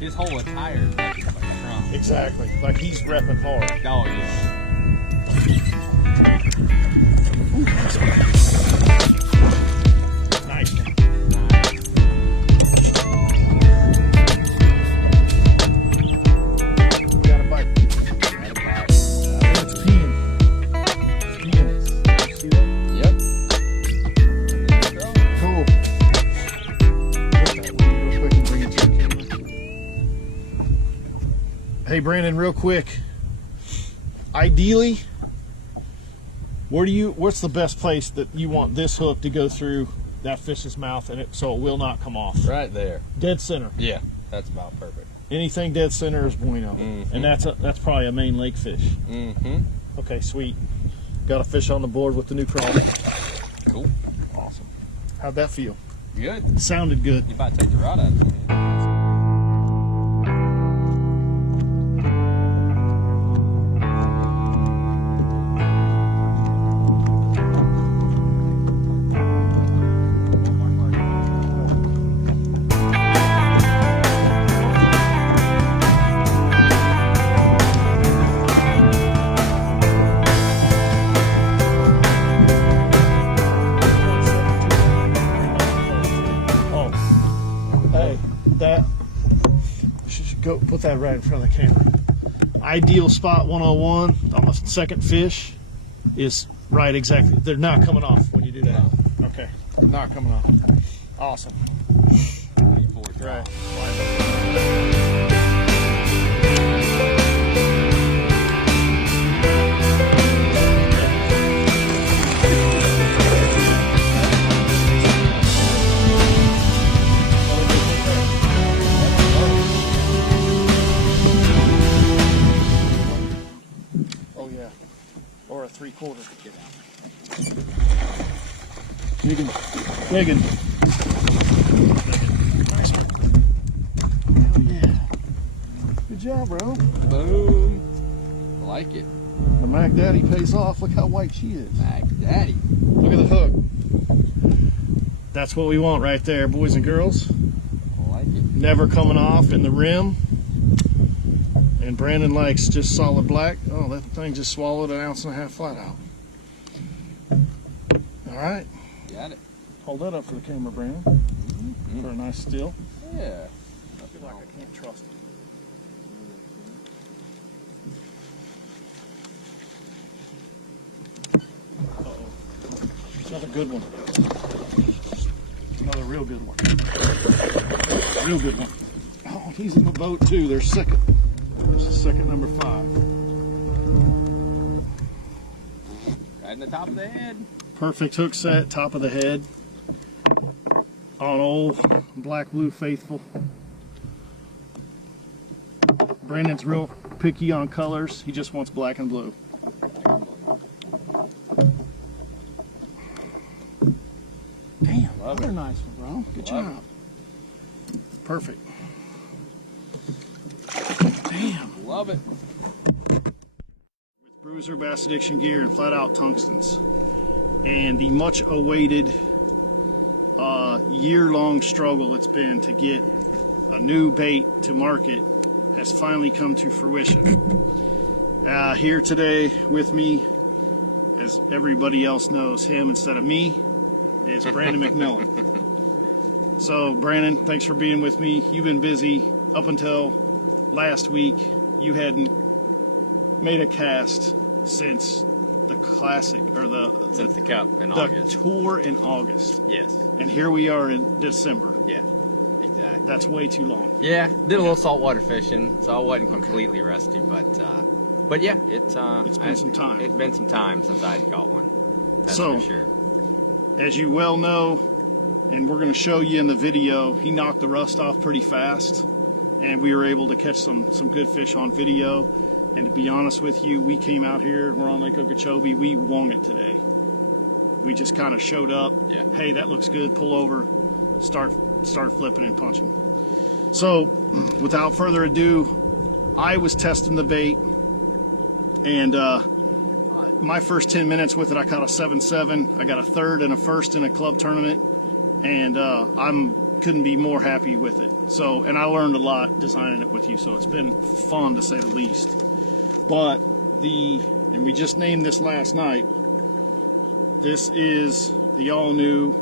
his whole attire is like Trump. Exactly. Like he's repping hard. Oh, yeah. Ooh, nice one. Got a bite. It's peeing. It's peeing. See that? Yep. Cool. Put that one real quick and bring it to the camera. Hey Brandon, real quick. Ideally, what's the best place that you want this hook to go through that fish's mouth and so it will not come off? Right there. Dead center. Yeah, that's about perfect. Anything dead center is bueno. Mm-hmm. And that's probably a main lake fish. Mm-hmm. Okay, sweet. Got a fish on the board with the new Craw. Cool. Awesome. How'd that feel? Good. Sounded good. You about to take the rod out of it. Go put that right in front of the camera. Ideal spot 101 on the second fish is right exactly. They're not coming off when you do that. Okay, they're not coming off. Awesome. Right. Or a 3/4. Digging. Nice one. Oh yeah. Good job, bro. Boom. Like it. The MacDaddy pays off. Look how white she is. MacDaddy. Look at the hook. That's what we want right there, boys and girls. I like it. Never coming off in the rim. And Brandon likes just solid black. Oh, that thing just swallowed 1.5 ounces flat out. All right. Got it. Hold that up for the camera, Brandon. Mm-hmm. For a nice still. Yeah. I feel like I can't trust it. Uh-oh. Another good one. Another real good one. Real good one. Oh, he's in the boat too. They're second. This is second number 5. Right in the top of the head. Perfect hook set, top of the head. On old Black Blue Faithful. Brandon's real picky on colors. He just wants black and blue. Damn, another nice one, bro. Good job. Perfect. Damn. Love it. With Bruiser bass addiction gear and flat out tungstens. And the much awaited year-long struggle it's been to get a new bait to market has finally come to fruition. Here today with me, as everybody else knows him instead of me, is Brandon McMillan. So Brandon, thanks for being with me. You've been busy up until last week. You hadn't made a cast since the classic, or Since the cup in the August. tour in August. Yes. And here we are in December. Yeah. Exactly. That's way too long. Yeah. Did a little saltwater fishing, so I wasn't completely rusty, but yeah, it's been some time. It's been some time since I'd caught one. That's So, for sure. As you well know, and we're going to show you in the video, he knocked the rust off pretty fast, and we were able to catch some good fish on video. And to be honest with you, we came out here, we're on Lake Okeechobee, we won it today. We just kind of showed up, Yeah. Hey, that looks good, pull over, start flipping and punching. So, without further ado, I was testing the bait, and my first 10 minutes with it, I caught a 7.7. I got a third and a first in a club tournament, and I'm couldn't be more happy with it. So, and I learned a lot designing it with you, so it's been fun to say the least. But and we just named this last night, this is the all-new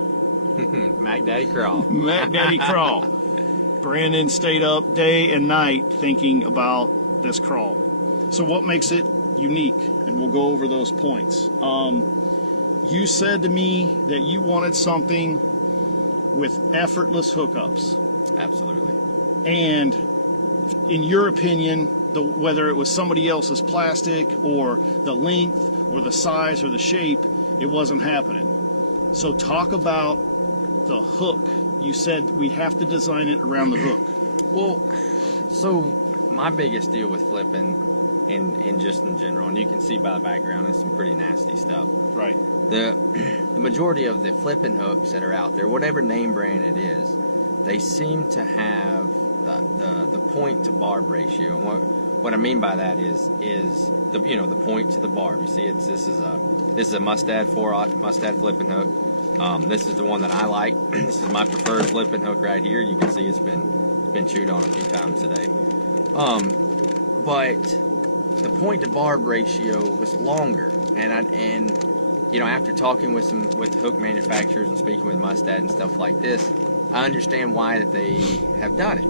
MacDaddy Craw. MacDaddy Craw. Brandon stayed up day and night thinking about this Craw. So what makes it unique? And we'll go over those points. You said to me that you wanted something with effortless hookups. Absolutely. And in your opinion, whether it was somebody else's plastic or the length or the size or the shape, it wasn't happening. So talk about the hook. You said we have to design it around the hook. Well, so my biggest deal with flipping and just in general, and you can see by the background, it's some pretty nasty stuff. Right. The majority of the flipping hooks that are out there, whatever name brand it is, they seem to have the point to barb ratio. And what I mean by that is the the point to the barb. You see, this is a Mustad 4/0 Mustad flipping hook. This is the one that I like. This is my preferred flipping hook right here. You can see it's been chewed on a few times today. But the point to barb ratio was longer, and after talking with hook manufacturers and speaking with Mustad and stuff like this, I understand why that they have done it.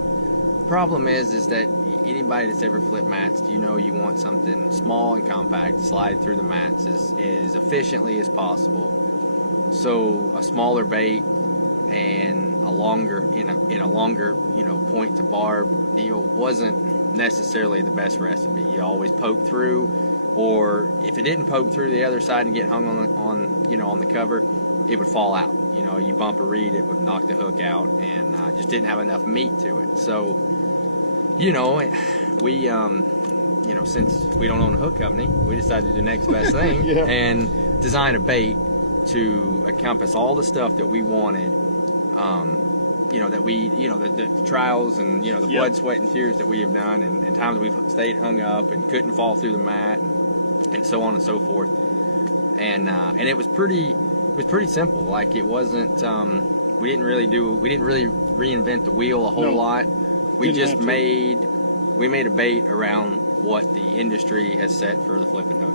The problem is that anybody that's ever flipped mats, you want something small and compact to slide through the mats as efficiently as possible. So a smaller bait and a longer point to barb deal wasn't necessarily the best recipe. You always poke through, or if it didn't poke through the other side and get hung on the cover, it would fall out. You bump a reed, it would knock the hook out, and just didn't have enough meat to it. So we since we don't own a hook company, we decided to do the next best thing Yeah. and design a bait to encompass all the stuff that we wanted. The trials and the blood, sweat, and tears that we have done, and times we've stayed hung up and couldn't fall through the mat, and so on and so forth. And it was pretty simple. Like, it wasn't. We didn't really reinvent the wheel a whole lot. We just made a bait around what the industry has set for the flipping hook.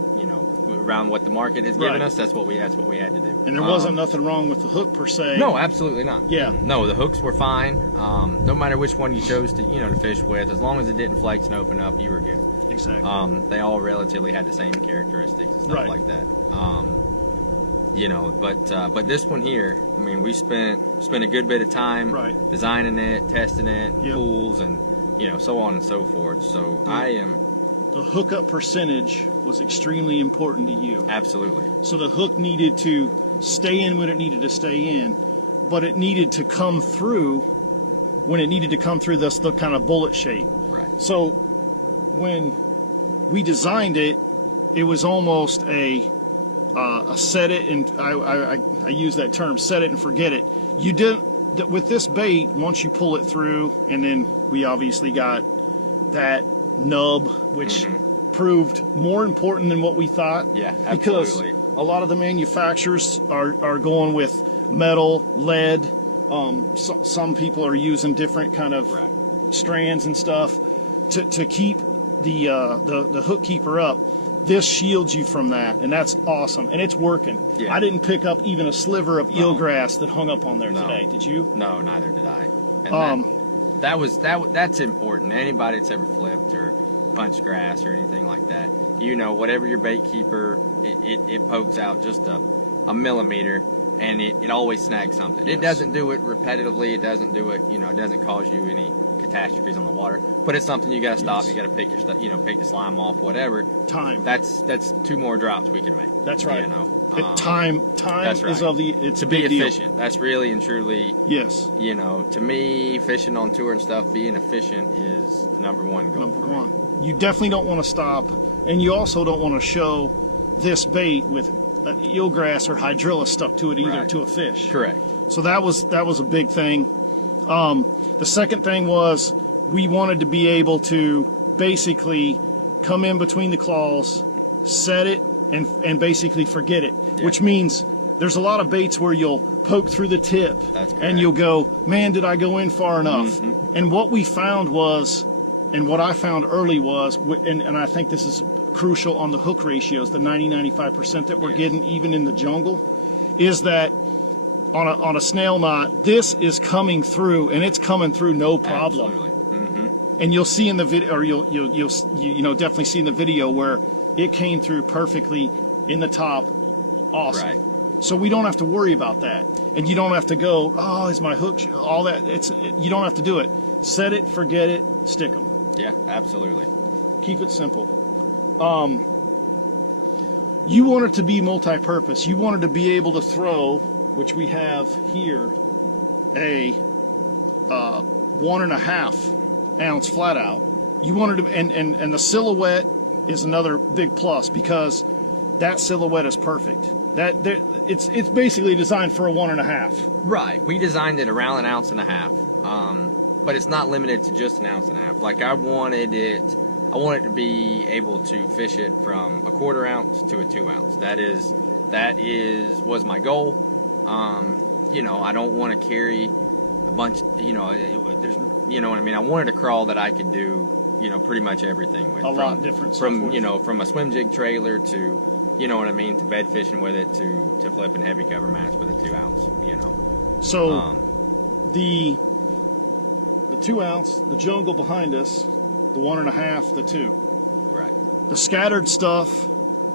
Around what the market has given us. That's what we had to do. And there wasn't nothing wrong with the hook per se. No, absolutely not. Yeah. No, the hooks were fine. No matter which one you chose to fish with, as long as it didn't flex and open up, you were good. Exactly. They all relatively had the same characteristics and stuff like that. But this one here, I mean, we spent a good bit of time designing it, testing it, pools, and so on and so forth. So the hookup percentage was extremely important to you. Absolutely. So the hook needed to stay in when it needed to stay in, but it needed to come through when it needed to come through the kind of bullet shape. Right. So when we designed it, it was almost a set it and I use that term, set it and forget it. You didn't with this bait. Once you pull it through, and then we obviously got that nub, which proved more important than what we thought. Yeah, absolutely. Because a lot of the manufacturers are going with metal, lead. Some people are using different kind of strands and stuff to keep the hook keeper up. This shields you from that, and that's awesome, and it's working. Yeah. I didn't pick up even a sliver of eelgrass that hung up on there today. Did you? No, neither did I. And that's important. Anybody that's ever flipped or punched grass or anything like that, whatever your bait keeper, it pokes out just a millimeter, and it always snags something. Yes. It doesn't do it repetitively. It doesn't do it. It doesn't cause you any catastrophes on the water. But it's something you got to stop. You got to pick your stuff. Pick the slime off. Whatever. Time. That's 2 more drops we can make. That's right. Time that's right. is of the. It's to be efficient. That's really and truly. Yes. To me, fishing on tour and stuff, being efficient is number one goal. Number one. You definitely don't want to stop, and you also don't want to show this bait with an eelgrass or hydrilla stuck to it either to a fish. Correct. So that was a big thing. The second thing was we wanted to be able to basically come in between the claws, set it, and basically forget it, which means There's a lot of baits where you'll poke through the tip, That's correct. and you'll go, man, did I go in far enough? Mm-hmm. And what we found was, and what I found early was, and I think this is crucial on the hook ratios, the 90-95% that we're Yes. getting even in the jungle, is that on a snail knot, this is coming through, and it's coming through no problem. Absolutely. Mm-hmm. And you'll see in the video, or you'll definitely see in the video where it came through perfectly in the top. Awesome. Right. So we don't have to worry about that, and you don't have to go, oh, is my hook all that? You don't have to do it. Set it, forget it, stick them. Yeah, absolutely. Keep it simple. You want it to be multi-purpose. You want it to be able to throw, which we have here, a 1.5 ounce flat out. You want it to, and the silhouette is another big plus, because that silhouette is perfect. It's basically designed for a 1.5. Right. We designed it around 1.5 ounces, but it's not limited to just 1.5 ounces. Like I wanted it to be able to fish it from a 1/4 ounce to a 2 ounce. That was my goal. I don't want to carry a bunch. There's, what I mean. I wanted a crawl that I could do, pretty much everything with. A lot different stuff from with. From a swim jig trailer to, to bed fishing with it, to flipping heavy cover mats with a 2 ounce. So the 2 ounce, the jungle behind us, the 1.5, the 2. Right. The scattered stuff.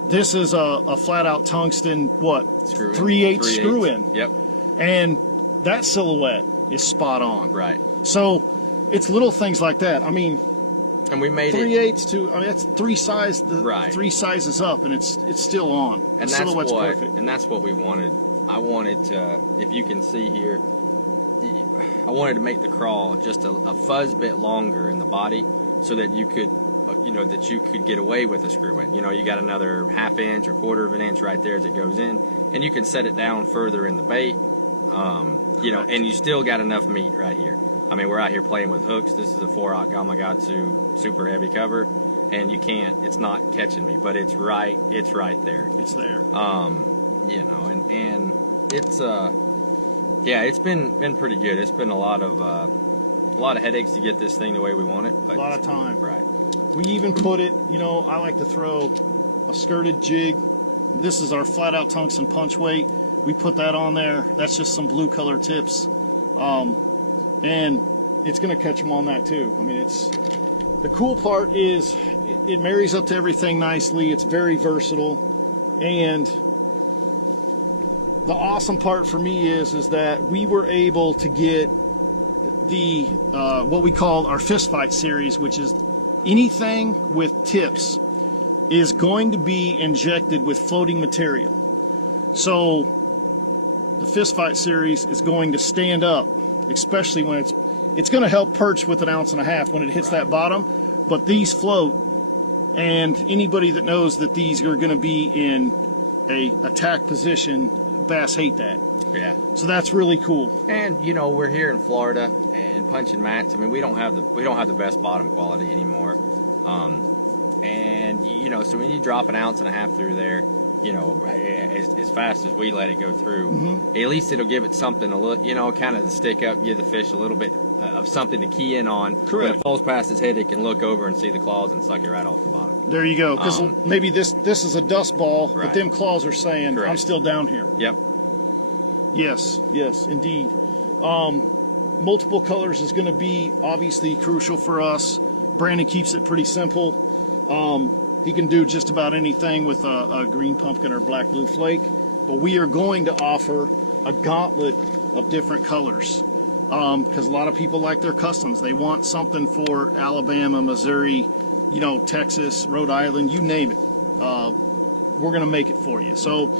This is a flat out tungsten, what? Screw in. 3/8 screw in. Yep. And that silhouette is spot on. Right. So it's little things like that. I mean, And we made 3/8 to, that's three sizes up, and it's still on. And the silhouette's perfect. And that's what we wanted. I wanted to, if you can see here, I wanted to make the crawl just a fuzz bit longer in the body, so that you could, that you could get away with a screw in. You got another 1/2 inch or 1/4 of an inch right there as it goes in, and you can set it down further in the bait. And you still got enough meat right here. I mean, we're out here playing with hooks. This is a 4/0 Gamakatsu super heavy cover, and it's not catching me, but it's right there. It's there. And it's it's been pretty good. It's been a lot of headaches to get this thing the way we want it. But a lot of time. Right. We even put it, I like to throw a skirted jig. This is our flat out tungsten punch weight. We put that on there. That's just some blue color tips. And it's going to catch them on that too. I mean, the cool part is it marries up to everything nicely. It's very versatile. And the awesome part for me is that we were able to get the what we call our fist fight series, which is anything with tips is going to be injected with floating material. So the fist fight series is going to stand up, especially when it's going to help perch with 1.5 ounces when it hits that bottom, but these float, and anybody that knows that these are going to be in a attack position, bass hate that. Yeah. So that's really cool. And we're here in Florida, and punching mats. I mean, we don't have the best bottom quality anymore. So when you drop 1.5 ounces through there, as fast as we let it go through, at least it'll give it something to look, kind of to stick up, give the fish a little bit of something to key in on. Correct. When it falls past his head, it can look over and see the claws and suck it right off the bottom. There you go. Because maybe this is a dust ball, Right. but them claws are saying, Correct. I'm still down here. Yep. Yes, indeed. Multiple colors is going to be obviously crucial for us. Brandon keeps it pretty simple. He can do just about anything with a green pumpkin or black blue flake, but we are going to offer a gauntlet of different colors, because a lot of people like their customs. They want something for Alabama, Missouri, Texas, Rhode Island, you name it. We're going to make it for you. So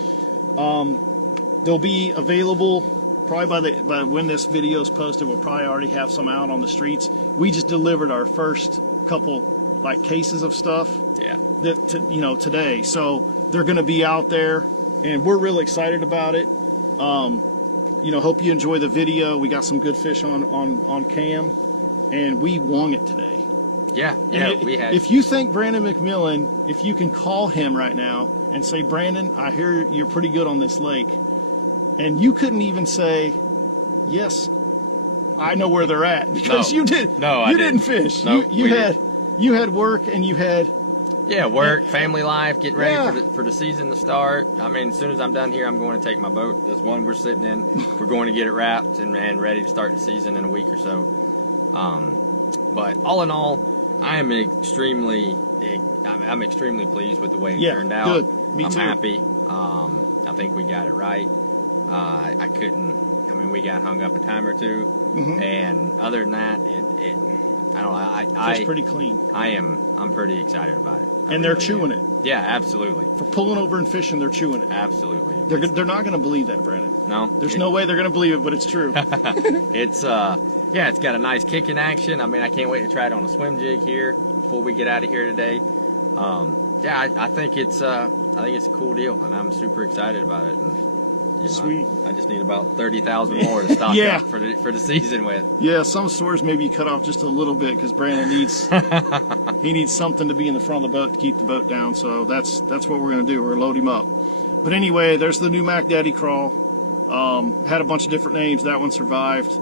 they'll be available probably by when this video is posted. We'll probably already have some out on the streets. We just delivered our first couple cases of stuff. Yeah. Today. So they're going to be out there, and we're really excited about it. Hope you enjoy the video. We got some good fish on cam, and we won it today. Yeah. We had. If you think Brandon McMillan, if you can call him right now and say, Brandon, I hear you're pretty good on this lake. and you couldn't even say, yes, I know where they're at, because No. you did. No, I you didn't didn't. fish. Nope, you we had you had work, and you had work, family life, getting ready Yeah. for the season to start. I mean, as soon as I'm done here, I'm going to take my boat. That's one we're sitting in. We're going to get it wrapped and ready to start the season in a week or so. But all in all, I'm extremely pleased with the way it Yeah, turned out. good. Me I'm too. happy. I think we got it right. We got hung up a time or two, and other than that, I don't know. Fish pretty clean, I'm pretty excited about it. I and they're really chewing am. it. Yeah, absolutely, For pulling over and fishing, they're chewing it. absolutely. They're not going to believe that, Brandon. No, There's no way they're going to believe it, but it's true. It's it's got a nice kicking action. I mean, I can't wait to try it on a swim jig here before we get out of here today. I think it's a cool deal, and I'm super excited about it. And, Sweet. I just need about 30,000 more to stock Yeah. up for the season with. Yeah, some stores maybe cut off just a little bit because Brandon needs something to be in the front of the boat to keep the boat down. So that's what we're going to do. We're going to load him up. But anyway, there's the new MacDaddy Craw. Had a bunch of different names. That one survived,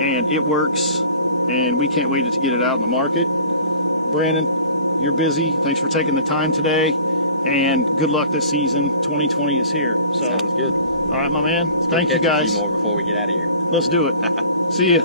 and it works. And we can't wait to get it out in the market. Brandon, you're busy. Thanks for taking the time today, and good luck this season. 2020 is here. So Sounds good. all right, my man. Let's go Thank you, catch a guys. few more before we get out of here. Let's do it. See ya.